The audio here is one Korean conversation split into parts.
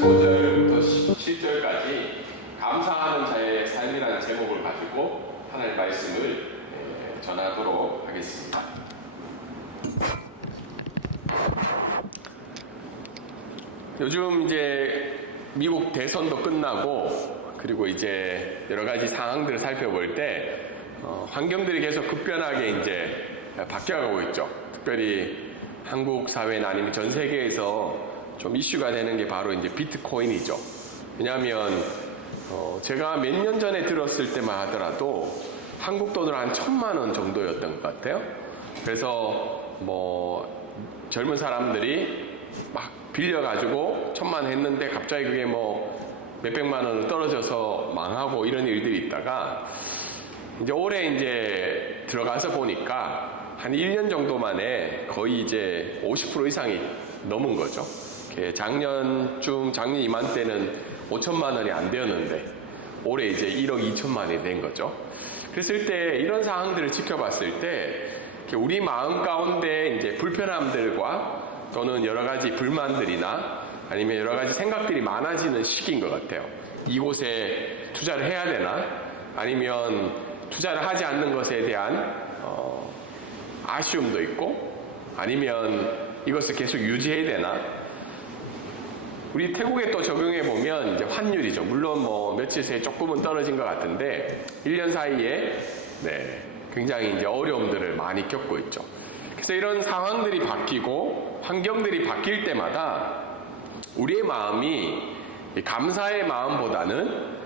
15절부터 17절까지 감사하는 자의 삶이라는 제목을 가지고 하나님의 말씀을 전하도록 하겠습니다. 요즘 이제 미국 대선도 끝나고 그리고 이제 여러 가지 상황들을 살펴볼 때 환경들이 계속 급변하게 이제 바뀌어가고 있죠. 특별히 한국 사회나 아니면 전 세계에서 좀 이슈가 되는 게 바로 이제 비트코인이죠. 왜냐하면 제가 몇 년 전에 들었을 때만 하더라도 한국 돈으로 한 1,000만 원 정도였던 것 같아요. 그래서 뭐 젊은 사람들이 막 빌려가지고 1,000만 원 했는데 갑자기 그게 뭐 몇백만 원으로 떨어져서 망하고 이런 일들이 있다가 이제 올해 이제 들어가서 보니까 한 1년 정도 만에 거의 이제 50% 이상이 넘은 거죠. 작년 이맘때는 5천만 원이 안 되었는데 올해 이제 1억 2천만 원이 된 거죠. 그랬을 때 이런 상황들을 지켜봤을 때 우리 마음 가운데 이제 불편함들과 또는 여러 가지 불만들이나 아니면 여러 가지 생각들이 많아지는 시기인 것 같아요. 이곳에 투자를 해야 되나? 아니면 투자를 하지 않는 것에 대한 아쉬움도 있고 아니면 이것을 계속 유지해야 되나? 우리 태국에 또 적용해 보면 이제 환율이죠. 물론 뭐 며칠 새에 조금은 떨어진 것 같은데 1년 사이에 굉장히 이제 어려움들을 많이 겪고 있죠. 그래서 이런 상황들이 바뀌고 환경들이 바뀔 때마다 우리의 마음이 감사의 마음보다는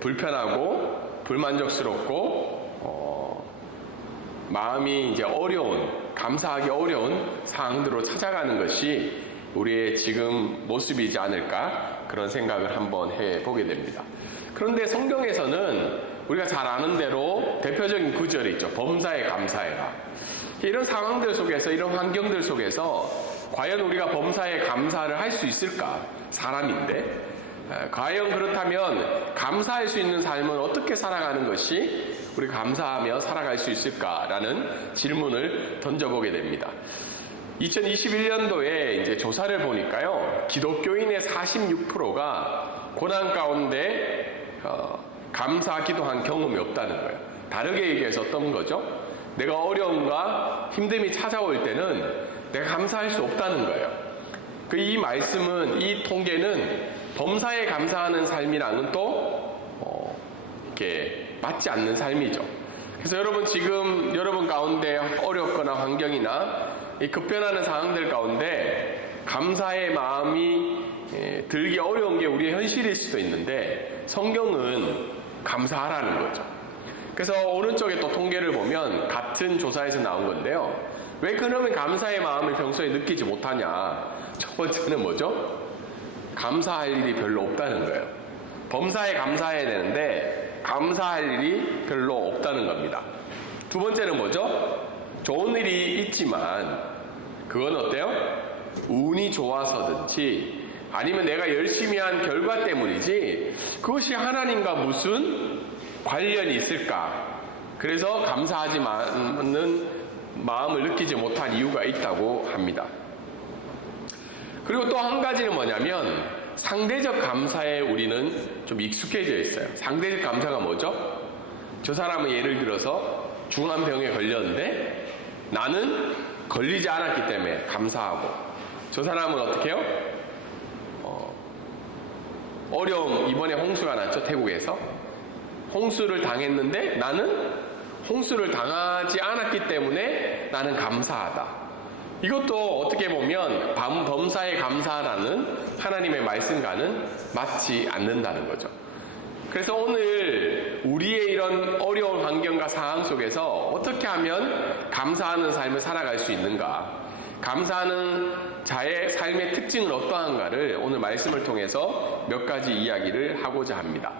불편하고 불만족스럽고 마음이 이제 감사하기 어려운 상황들로 찾아가는 것이 우리의 지금 모습이지 않을까 그런 생각을 한번 해보게 됩니다. 그런데 성경에서는 우리가 잘 아는 대로 대표적인 구절이 있죠. 범사에 감사해라. 이런 상황들 속에서 이런 환경들 속에서 과연 우리가 범사에 감사를 할 수 있을까? 사람인데 과연 그렇다면 감사할 수 있는 삶은 어떻게 살아가는 것이 우리 감사하며 살아갈 수 있을까라는 질문을 던져보게 됩니다. 2021년도에 이제 조사를 보니까요, 기독교인의 46%가 고난 가운데 감사 기도한 경험이 없다는 거예요. 다르게 얘기해서 어떤 거죠? 내가 어려움과 힘듦이 찾아올 때는 내가 감사할 수 없다는 거예요. 이 말씀은, 이 통계는 범사에 감사하는 삶이랑은 또 이렇게 맞지 않는 삶이죠. 그래서 여러분 지금 여러분 가운데 어렵거나 환경이나 이 급변하는 상황들 가운데 감사의 마음이 들기 어려운 게 우리의 현실일 수도 있는데 성경은 감사하라는 거죠. 그래서 오른쪽에 또 통계를 보면 같은 조사에서 나온 건데요. 왜 그러면 감사의 마음을 평소에 느끼지 못하냐? 첫 번째는 뭐죠? 감사할 일이 별로 없다는 거예요. 범사에 감사해야 되는데 감사할 일이 별로 없다는 겁니다. 두 번째는 뭐죠? 좋은 일이 있지만 그건 어때요? 운이 좋아서든지 아니면 내가 열심히 한 결과 때문이지 그것이 하나님과 무슨 관련이 있을까? 그래서 감사하지 않는 마음을 느끼지 못한 이유가 있다고 합니다. 그리고 또 한 가지는 뭐냐면 상대적 감사에 우리는 좀 익숙해져 있어요. 상대적 감사가 뭐죠? 저 사람은 예를 들어서 중한 병에 걸렸는데 나는 걸리지 않았기 때문에 감사하고 저 사람은 어떻게 해요? 어려움, 이번에 홍수가 났죠, 태국에서. 홍수를 당했는데 나는 홍수를 당하지 않았기 때문에 나는 감사하다. 이것도 어떻게 보면 범사에 감사라는 하나님의 말씀과는 맞지 않는다는 거죠. 그래서 오늘 우리의 이런 어려운 환경과 상황 속에서 어떻게 하면 감사하는 삶을 살아갈 수 있는가? 감사하는 자의 삶의 특징은 어떠한가를 오늘 말씀을 통해서 몇 가지 이야기를 하고자 합니다.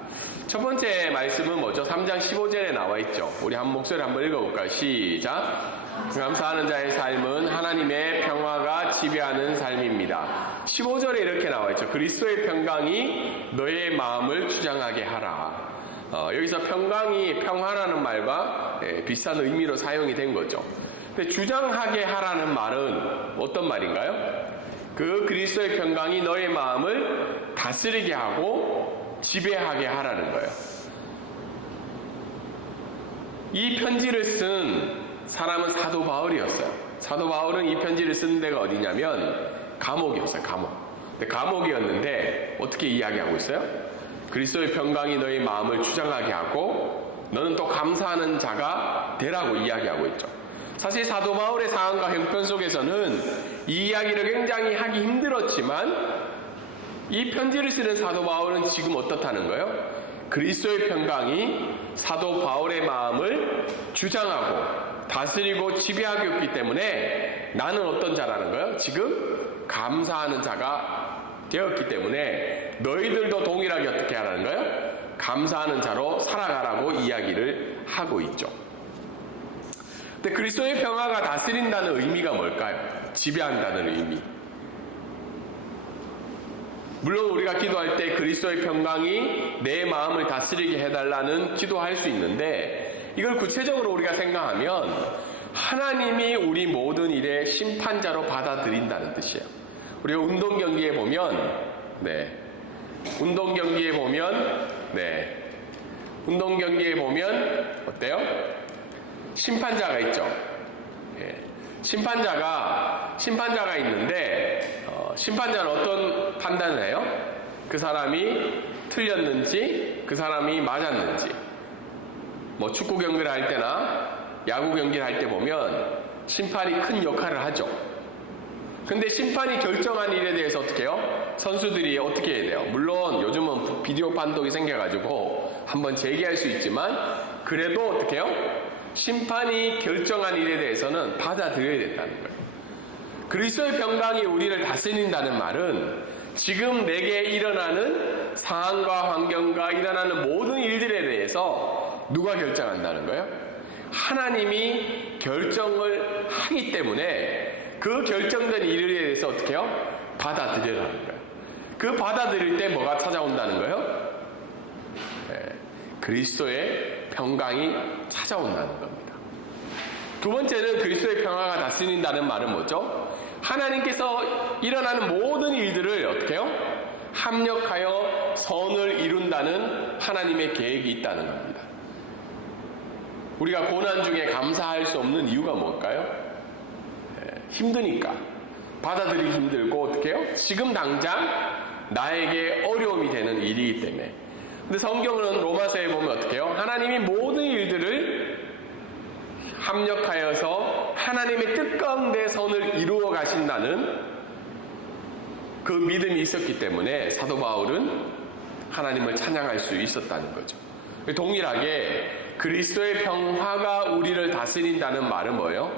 첫 번째 말씀은 뭐죠? 3장 15절에 나와 있죠. 우리 한 목소리 한번 읽어볼까요? 시작. 감사하는 자의 삶은 하나님의 평화가 지배하는 삶입니다. 15절에 이렇게 나와 있죠. 그리스도의 평강이 너의 마음을 주장하게 하라. 여기서 평화라는 말과 비슷한 의미로 사용이 된 거죠. 근데 주장하게 하라는 말은 어떤 말인가요? 그 그리스도의 평강이 너의 마음을 다스리게 하고 지배하게 하라는 거예요. 이 편지를 쓴 사람은 사도 바울이었어요. 사도 바울은 이 편지를 쓴 데가 어디냐면 감옥이었어요. 근데 감옥이었는데 어떻게 이야기하고 있어요? 그리스도의 평강이 너의 마음을 주장하게 하고 너는 또 감사하는 자가 되라고 이야기하고 있죠. 사실 사도 바울의 상황과 형편 속에서는 이 이야기를 굉장히 하기 힘들었지만 이 편지를 쓰는 사도 바울은 지금 어떻다는 거예요? 그리스도의 평강이 사도 바울의 마음을 주장하고 다스리고 지배하고 있기 때문에 나는 어떤 자라는 거예요? 지금 감사하는 자가 되었기 때문에 너희들도 동일하게 어떻게 하라는 거예요? 감사하는 자로 살아가라고 이야기를 하고 있죠. 근데 그리스도의 평화가 다스린다는 의미가 뭘까요? 지배한다는 의미. 물론 우리가 기도할 때 그리스도의 평강이 내 마음을 다스리게 해달라는 기도할 수 있는데 이걸 구체적으로 우리가 생각하면 하나님이 우리 모든 일의 심판자로 받아들인다는 뜻이에요. 우리가 운동 경기에 보면 어때요? 심판자가 있죠. 심판자가 있는데 심판자는 어떤 판단을 해요? 그 사람이 틀렸는지, 그 사람이 맞았는지. 뭐 축구 경기를 할 때나 야구 경기를 할 때 보면 심판이 큰 역할을 하죠. 근데 심판이 결정한 일에 대해서 어떻게 해요? 선수들이 어떻게 해야 돼요? 물론 요즘은 비디오 판독이 생겨가지고 한번 재개할 수 있지만 그래도 어떻게 해요? 심판이 결정한 일에 대해서는 받아들여야 된다는 거예요. 그리스도의 평강이 우리를 다스린다는 말은 지금 내게 일어나는 상황과 환경과 일어나는 모든 일들에 대해서 누가 결정한다는 거예요? 하나님이 결정을 하기 때문에 그 결정된 일에 대해서 어떻게 해요? 받아들여라는 거예요. 그 받아들일 때 뭐가 찾아온다는 거예요? 그리스도의 평강이 찾아온다는 겁니다. 두 번째는 그리스도의 평화가 다스린다는 말은 뭐죠? 하나님께서 일어나는 모든 일들을 어떻게 해요? 합력하여 선을 이룬다는 하나님의 계획이 있다는 겁니다. 우리가 고난 중에 감사할 수 없는 이유가 뭘까요? 힘드니까. 받아들이기 힘들고 어떻게 해요? 지금 당장 나에게 어려움이 되는 일이기 때문에. 근데 성경은 로마서에 보면 어떻게 해요? 하나님이 모든 일들을 합력하여서 하나님의 뜻 가운데 선을 이루어 가신다는 그 믿음이 있었기 때문에 사도 바울은 하나님을 찬양할 수 있었다는 거죠. 동일하게 그리스도의 평화가 우리를 다스린다는 말은 뭐예요?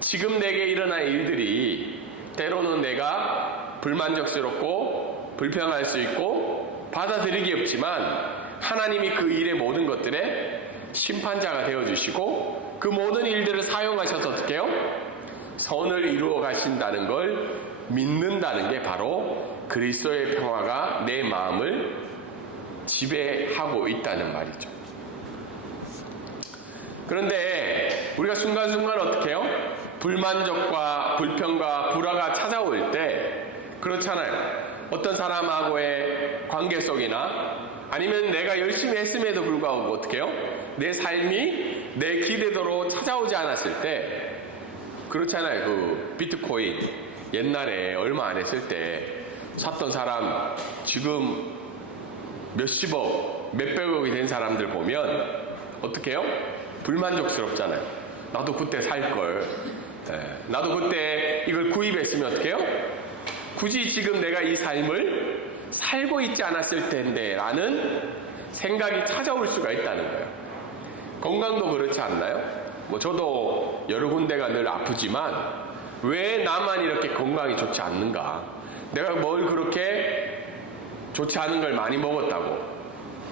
지금 내게 일어난 일들이 때로는 내가 불만족스럽고 불평할 수 있고 받아들이기 없지만 하나님이 그 일의 모든 것들에 심판자가 되어주시고 그 모든 일들을 사용하셔서 어떻게 해요? 선을 이루어 가신다는 걸 믿는다는 게 바로 그리스도의 평화가 내 마음을 지배하고 있다는 말이죠. 그런데 우리가 순간순간 어떻게 해요? 불만족과 불평과 불화가 찾아올 때 그렇잖아요. 어떤 사람하고의 관계 속이나 아니면 내가 열심히 했음에도 불구하고 어떻게 해요? 내 삶이 내 기대대로 찾아오지 않았을 때 그렇잖아요. 그 비트코인 옛날에 얼마 안 했을 때 샀던 사람 지금 몇십억, 몇백억이 된 사람들 보면 어떻게 해요? 불만족스럽잖아요. 나도 그때 살걸. 나도 그때 이걸 구입했으면 어떻게 해요? 굳이 지금 내가 이 삶을 살고 있지 않았을 텐데 라는 생각이 찾아올 수가 있다는 거예요. 건강도 그렇지 않나요? 뭐 저도 여러 군데가 늘 아프지만 왜 나만 이렇게 건강이 좋지 않는가? 내가 뭘 그렇게 좋지 않은 걸 많이 먹었다고?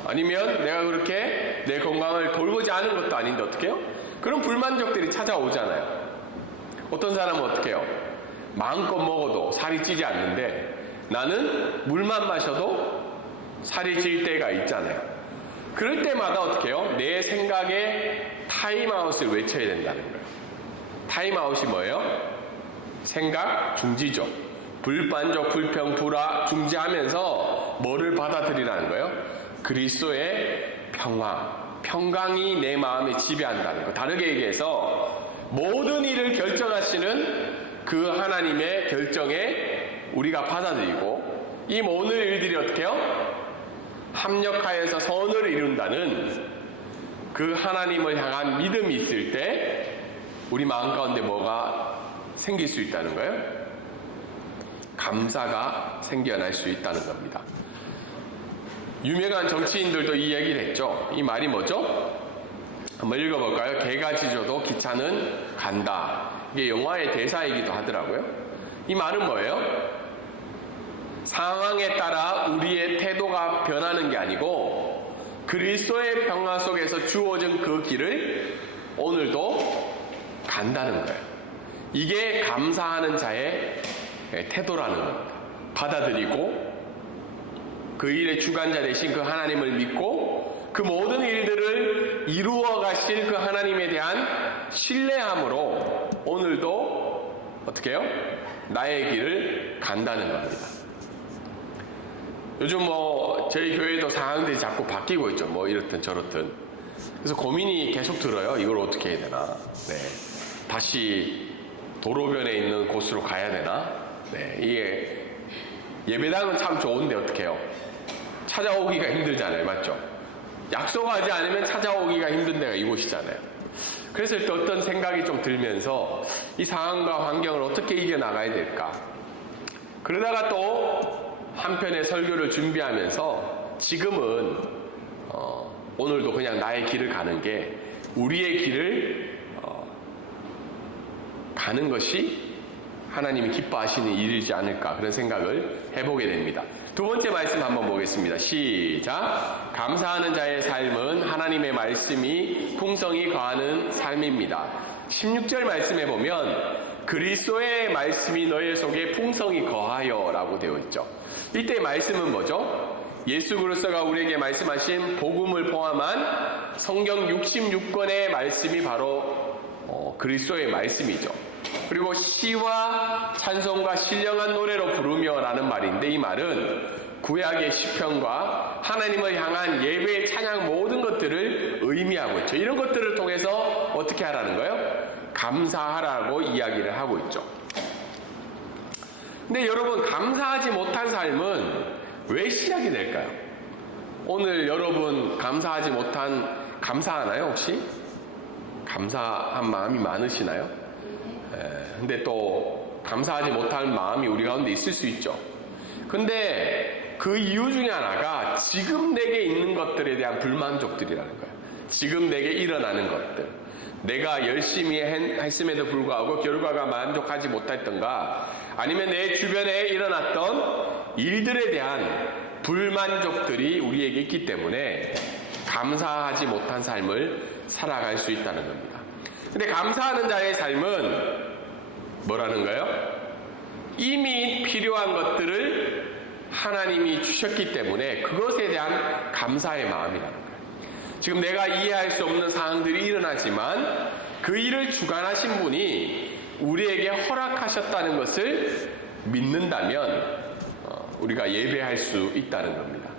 아니면 내가 그렇게 내 건강을 돌보지 않은 것도 아닌데 어떻게 해요? 그런 불만족들이 찾아오잖아요. 어떤 사람은 어떻게 해요? 마음껏 먹어도 살이 찌지 않는데 나는 물만 마셔도 살이 찔 때가 있잖아요. 그럴 때마다 어떻게 해요? 내 생각에 타임아웃을 외쳐야 된다는 거예요. 타임아웃이 뭐예요? 생각 중지죠. 불만족, 불평, 불화 중지하면서 뭐를 받아들이라는 거예요? 그리스도의 평강이 내 마음에 지배한다는 거. 다르게 얘기해서 모든 일을 결정하시는 그 하나님의 결정에 우리가 받아들이고, 이 모든 일들이 어떻게 해요? 합력하여서 선을 이룬다는 그 하나님을 향한 믿음이 있을 때 우리 마음 가운데 뭐가 생길 수 있다는 거예요? 감사가 생겨날 수 있다는 겁니다. 유명한 정치인들도 이 얘기를 했죠. 이 말이 뭐죠? 한번 읽어볼까요? 개가 짖어도 기차는 간다. 이게 영화의 대사이기도 하더라고요. 이 말은 뭐예요? 상황에 따라 우리의 태도가 변하는 게 아니고 그리스도의 평화 속에서 주어진 그 길을 오늘도 간다는 거예요. 이게 감사하는 자의 태도라는 겁니다. 받아들이고 그 일의 주관자 되신 그 하나님을 믿고 그 모든 일들을 이루어 가실 그 하나님에 대한 신뢰함으로 오늘도 어떻게 해요? 나의 길을 간다는 겁니다. 요즘 저희 교회도 상황들이 자꾸 바뀌고 있죠. 이렇든 저렇든. 그래서 고민이 계속 들어요. 이걸 어떻게 해야 되나. 네. 다시 도로변에 있는 곳으로 가야 되나. 네. 이게 예배당은 참 좋은데 어떻게 해요? 찾아오기가 힘들잖아요. 맞죠? 약속하지 않으면 찾아오기가 힘든 데가 이곳이잖아요. 그래서 또 어떤 생각이 좀 들면서 이 상황과 환경을 어떻게 이겨나가야 될까. 그러다가 또 한편의 설교를 준비하면서 지금은 오늘도 그냥 나의 길을 가는 게 우리의 길을 가는 것이 하나님이 기뻐하시는 일이지 않을까 그런 생각을 해보게 됩니다. 두 번째 말씀 한번 보겠습니다. 시작. 감사하는 자의 삶은 하나님의 말씀이 풍성히 거하는 삶입니다. 16절 말씀에 보면 그리스도의 말씀이 너희 속에 풍성히 거하여 라고 되어 있죠. 이때 말씀은 뭐죠? 예수 그리스도가 우리에게 말씀하신 복음을 포함한 성경 66권의 말씀이 바로 그리스도의 말씀이죠. 그리고 시와 찬송과 신령한 노래로 부르며 라는 말인데 이 말은 구약의 시편과 하나님을 향한 예배의 찬양 모든 것들을 의미하고 있죠. 이런 것들을 통해서 어떻게 하라는 거예요? 감사하라고 이야기를 하고 있죠. 근데 여러분 감사하지 못한 삶은 왜 시작이 될까요? 오늘 여러분 감사하나요 혹시? 감사한 마음이 많으시나요? 근데 또 감사하지 못할 마음이 우리 가운데 있을 수 있죠. 근데 그 이유 중에 하나가 지금 내게 있는 것들에 대한 불만족들이라는 거예요. 지금 내게 일어나는 것들. 내가 열심히 했음에도 불구하고 결과가 만족하지 못했던가 아니면 내 주변에 일어났던 일들에 대한 불만족들이 우리에게 있기 때문에 감사하지 못한 삶을 살아갈 수 있다는 겁니다. 근데 감사하는 자의 삶은 뭐라는가요? 이미 필요한 것들을 하나님이 주셨기 때문에 그것에 대한 감사의 마음이라는 거예요. 지금 내가 이해할 수 없는 상황들이 일어나지만 그 일을 주관하신 분이 우리에게 허락하셨다는 것을 믿는다면 우리가 예배할 수 있다는 겁니다.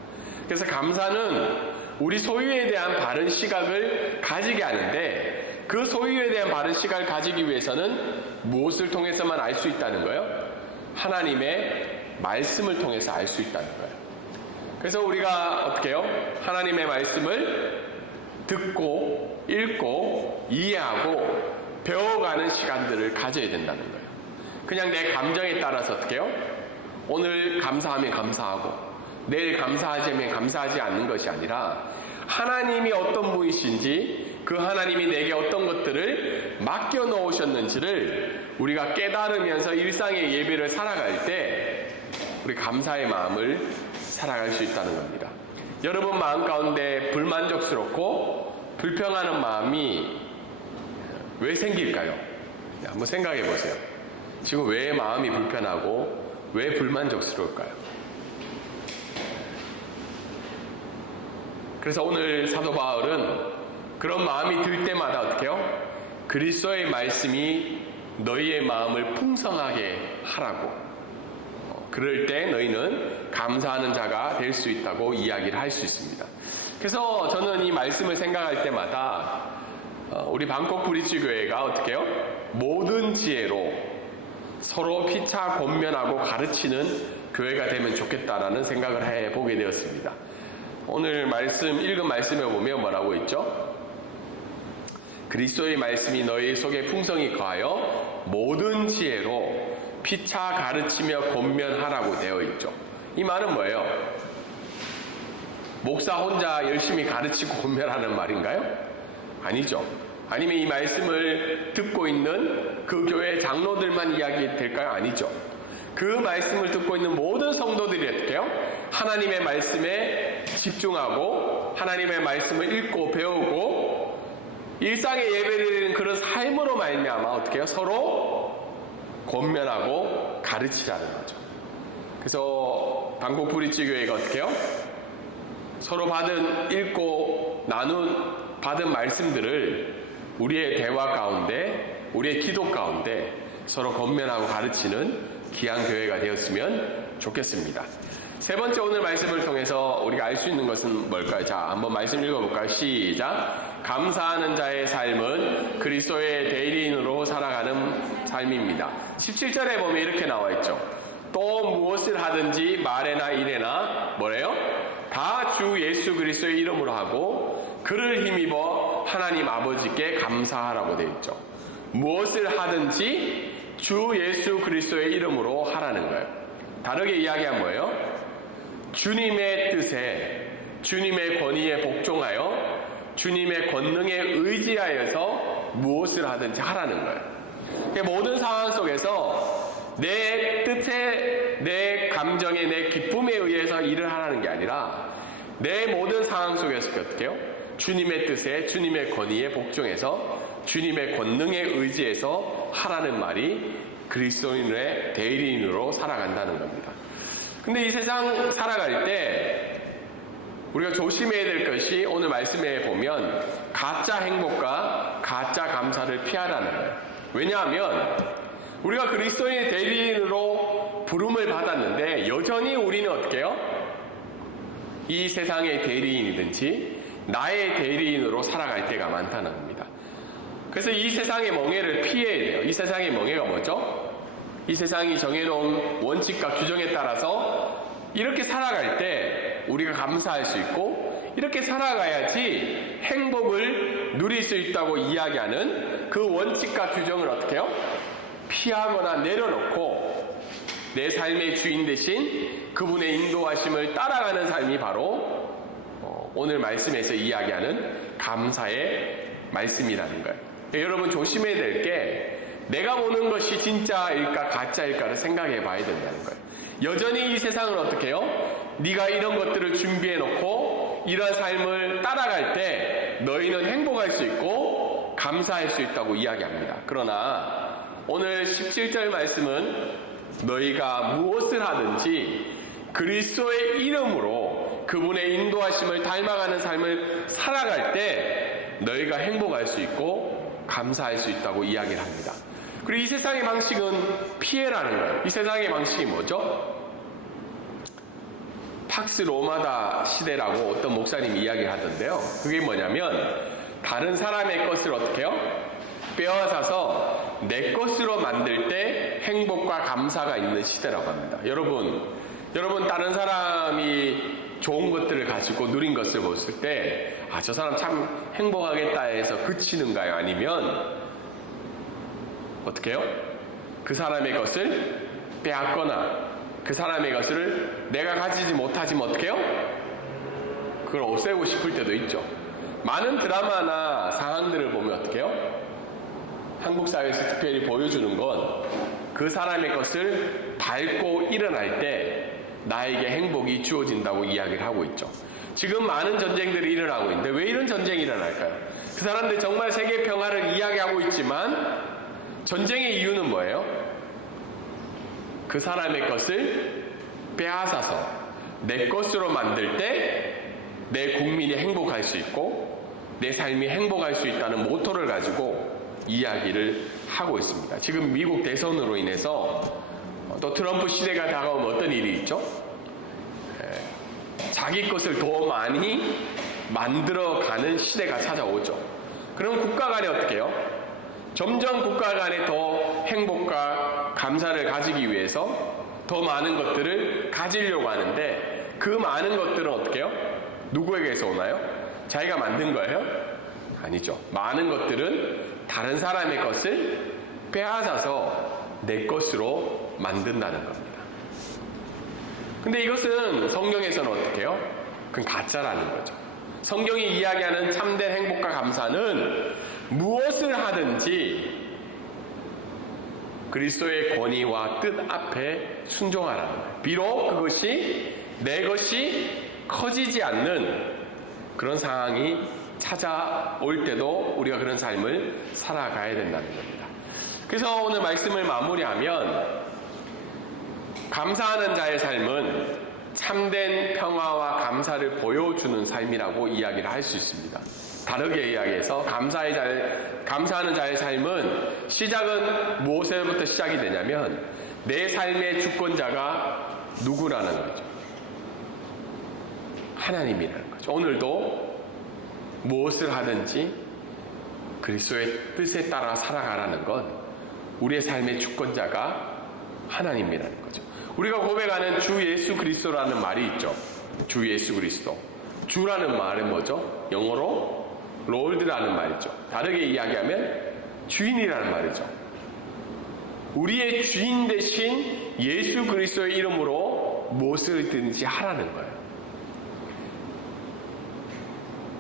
그래서 감사는 우리 소유에 대한 바른 시각을 가지게 하는데 그 소유에 대한 바른 시각을 가지기 위해서는 무엇을 통해서만 알 수 있다는 거예요? 하나님의 말씀을 통해서 알 수 있다는 거예요. 그래서 우리가 어떻게 해요? 하나님의 말씀을 듣고 읽고 이해하고 배워가는 시간들을 가져야 된다는 거예요. 그냥 내 감정에 따라서 어떻게 해요? 오늘 감사하면 감사하고 내일 감사하자면 감사하지 않는 것이 아니라 하나님이 어떤 분이신지 그 하나님이 내게 어떤 것들을 맡겨 놓으셨는지를 우리가 깨달으면서 일상의 예배를 살아갈 때 우리 감사의 마음을 살아갈 수 있다는 겁니다. 여러분 마음 가운데 불만족스럽고 불평하는 마음이 왜 생길까요? 한번 생각해 보세요. 지금 왜 마음이 불편하고 왜 불만족스러울까요? 그래서 오늘 사도 바울은 그런 마음이 들 때마다 어떻게 해요? 그리스도의 말씀이 너희의 마음을 풍성하게 하라고 그럴 때 너희는 감사하는 자가 될 수 있다고 이야기를 할 수 있습니다. 그래서 저는 이 말씀을 생각할 때마다 우리 방콕 브릿지교회가 어떻게 해요? 모든 지혜로 서로 피차 권면하고 가르치는 교회가 되면 좋겠다라는 생각을 해보게 되었습니다. 오늘 읽은 말씀에 보면 뭐라고 있죠? 그리스도의 말씀이 너희 속에 풍성히 거하여 모든 지혜로 피차 가르치며 권면하라고 되어 있죠. 이 말은 뭐예요? 목사 혼자 열심히 가르치고 권면하는 말인가요? 아니죠. 아니면 이 말씀을 듣고 있는 그 교회 장로들만 이야기 될까요? 아니죠. 그 말씀을 듣고 있는 모든 성도들이 어떻게 해요? 하나님의 말씀에 집중하고 하나님의 말씀을 읽고 배우고 일상의 예배를 드리는 그런 삶으로 말미암아 어떻게 해요? 서로 권면하고 가르치라는 거죠. 그래서 방콕 브릿지교회가 어떻게 해요? 서로 읽고 받은 말씀들을 우리의 대화 가운데, 우리의 기도 가운데 서로 권면하고 가르치는 귀한 교회가 되었으면 좋겠습니다. 세 번째 오늘 말씀을 통해서 우리가 알 수 있는 것은 뭘까요? 자, 한번 말씀 읽어볼까요? 시작. 감사하는 자의 삶은 그리스도의 대리인으로 살아가는 삶입니다. 17절에 보면 이렇게 나와 있죠. 또 무엇을 하든지 말에나 일에나 뭐래요? 다 주 예수 그리스도의 이름으로 하고 그를 힘입어 하나님 아버지께 감사하라고 되어 있죠. 무엇을 하든지 주 예수 그리스도의 이름으로 하라는 거예요. 다르게 이야기하면 뭐예요? 주님의 뜻에, 주님의 권위에 복종하여 주님의 권능에 의지하여서 무엇을 하든지 하라는 거예요. 모든 상황 속에서 내 뜻에, 내 감정에, 내 기쁨에 의해서 일을 하라는 게 아니라 내 모든 상황 속에서 어떻게 해요? 주님의 뜻에, 주님의 권위에 복종해서 주님의 권능에 의지해서 하라는 말이 그리스도인의 대리인으로 살아간다는 겁니다. 근데 이 세상 살아갈 때 우리가 조심해야 될 것이 오늘 말씀에 보면 가짜 행복과 가짜 감사를 피하라는 거예요. 왜냐하면 우리가 그리스도인의 대리인으로 부름을 받았는데 여전히 우리는 어떻게 해요? 이 세상의 대리인이든지 나의 대리인으로 살아갈 때가 많다는 겁니다. 그래서 이 세상의 멍해를 피해야 돼요. 이 세상의 멍해가 뭐죠? 이 세상이 정해놓은 원칙과 규정에 따라서 이렇게 살아갈 때 우리가 감사할 수 있고 이렇게 살아가야지 행복을 누릴 수 있다고 이야기하는 그 원칙과 규정을 어떻게 해요? 피하거나 내려놓고 내 삶의 주인 대신 그분의 인도하심을 따라가는 삶이 바로 오늘 말씀에서 이야기하는 감사의 말씀이라는 거예요. 여러분 조심해야 될 게 내가 보는 것이 진짜일까 가짜일까를 생각해 봐야 된다는 거예요. 여전히 이 세상을 어떻게 해요? 네가 이런 것들을 준비해 놓고 이런 삶을 따라갈 때 너희는 행복할 수 있고 감사할 수 있다고 이야기합니다. 그러나 오늘 17절 말씀은 너희가 무엇을 하든지 그리스도의 이름으로 그분의 인도하심을 닮아가는 삶을 살아갈 때 너희가 행복할 수 있고 감사할 수 있다고 이야기를 합니다. 그리고 이 세상의 방식은 피해라는 거예요. 이 세상의 방식이 뭐죠? 팍스 로마다 시대라고 어떤 목사님이 이야기를 하던데요. 그게 뭐냐면 다른 사람의 것을 어떻게 해요? 빼앗아서 내 것으로 만들 때 행복과 감사가 있는 시대라고 합니다. 여러분 다른 사람이 좋은 것들을 가지고 누린 것을 봤을 때 저 사람 참 행복하겠다 해서 그치는가요? 아니면 어떻게 해요? 그 사람의 것을 빼앗거나 그 사람의 것을 내가 가지지 못하지만 어떻게 해요? 그걸 없애고 싶을 때도 있죠. 많은 드라마나 상황들을 보면 어떻게 해요? 한국 사회에서 특별히 보여주는 건 그 사람의 것을 밟고 일어날 때 나에게 행복이 주어진다고 이야기를 하고 있죠. 지금 많은 전쟁들이 일어나고 있는데 왜 이런 전쟁이 일어날까요? 그 사람들 정말 세계 평화를 이야기하고 있지만 전쟁의 이유는 뭐예요? 그 사람의 것을 빼앗아서 내 것으로 만들 때 내 국민이 행복할 수 있고 내 삶이 행복할 수 있다는 모토를 가지고 이야기를 하고 있습니다. 지금 미국 대선으로 인해서 또 트럼프 시대가 다가오면 어떤 일이 있죠? 자기 것을 더 많이 만들어가는 시대가 찾아오죠. 그럼 국가 간에 어떻게 해요? 점점 국가 간에 더 행복과 감사를 가지기 위해서 더 많은 것들을 가지려고 하는데 그 많은 것들은 어떻게 해요? 누구에게서 오나요? 자기가 만든 거예요? 아니죠. 많은 것들은 다른 사람의 것을 빼앗아서 내 것으로 만든다는 겁니다. 근데 이것은 성경에서는 어떻게 해요? 그건 가짜라는 거죠. 성경이 이야기하는 참된 행복과 감사는 무엇을 하든지 그리스도의 권위와 뜻 앞에 순종하라는 거예요. 비록 그것이 내 것이 커지지 않는 그런 상황이 찾아올 때도 우리가 그런 삶을 살아가야 된다는 겁니다. 그래서 오늘 말씀을 마무리하면 감사하는 자의 삶은 참된 평화와 감사를 보여주는 삶이라고 이야기를 할 수 있습니다. 다르게 이야기해서 감사하는 자의 삶은 시작은 무엇에부터 시작이 되냐면 내 삶의 주권자가 누구라는 거죠. 하나님이라는 거죠. 오늘도 무엇을 하든지 그리스도의 뜻에 따라 살아가라는 건 우리의 삶의 주권자가 하나님이라는 거죠. 우리가 고백하는 주 예수 그리스도라는 말이 있죠. 주 예수 그리스도. 주라는 말은 뭐죠? 영어로 롤드라는 말이죠. 다르게 이야기하면 주인이라는 말이죠. 우리의 주인 대신 예수 그리스도의 이름으로 무엇을든지 하라는 거예요.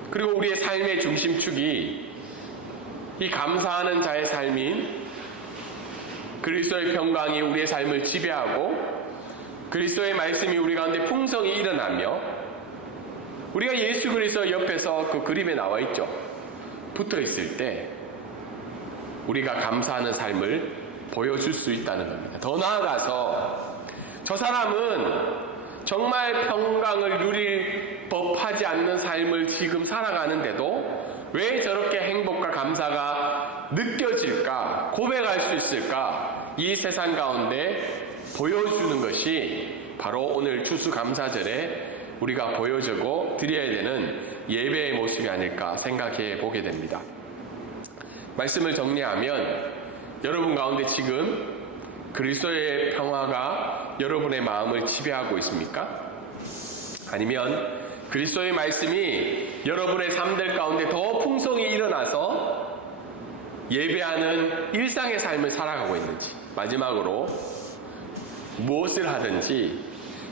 그리고 우리의 삶의 중심축이 이 감사하는 자의 삶인 그리스도의 평강이 우리의 삶을 지배하고 그리스도의 말씀이 우리 가운데 풍성히 일어나며 우리가 예수 그리스도 옆에서 그 그림에 나와 있죠. 붙어 있을 때 우리가 감사하는 삶을 보여줄 수 있다는 겁니다. 더 나아가서 저 사람은 정말 평강을 누릴 법하지 않는 삶을 지금 살아가는데도 왜 저렇게 행복과 감사가 느껴질까? 고백할 수 있을까? 이 세상 가운데 보여주는 것이 바로 오늘 추수감사절에 우리가 보여주고 드려야 되는 예배의 모습이 아닐까 생각해 보게 됩니다. 말씀을 정리하면 여러분 가운데 지금 그리스도의 평화가 여러분의 마음을 지배하고 있습니까? 아니면 그리스도의 말씀이 여러분의 삶들 가운데 더 풍성히 일어나서 예배하는 일상의 삶을 살아가고 있는지, 마지막으로 무엇을 하든지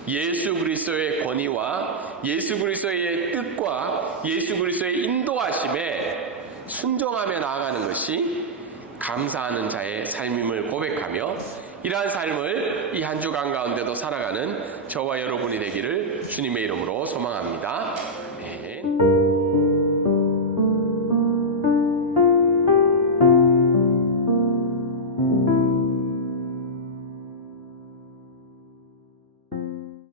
예수 그리스도의 권위와 예수 그리스도의 뜻과 예수 그리스도의 인도하심에 순종하며 나아가는 것이 감사하는 자의 삶임을 고백하며 이러한 삶을 이 한 주간 가운데도 살아가는 저와 여러분이 되기를 주님의 이름으로 소망합니다.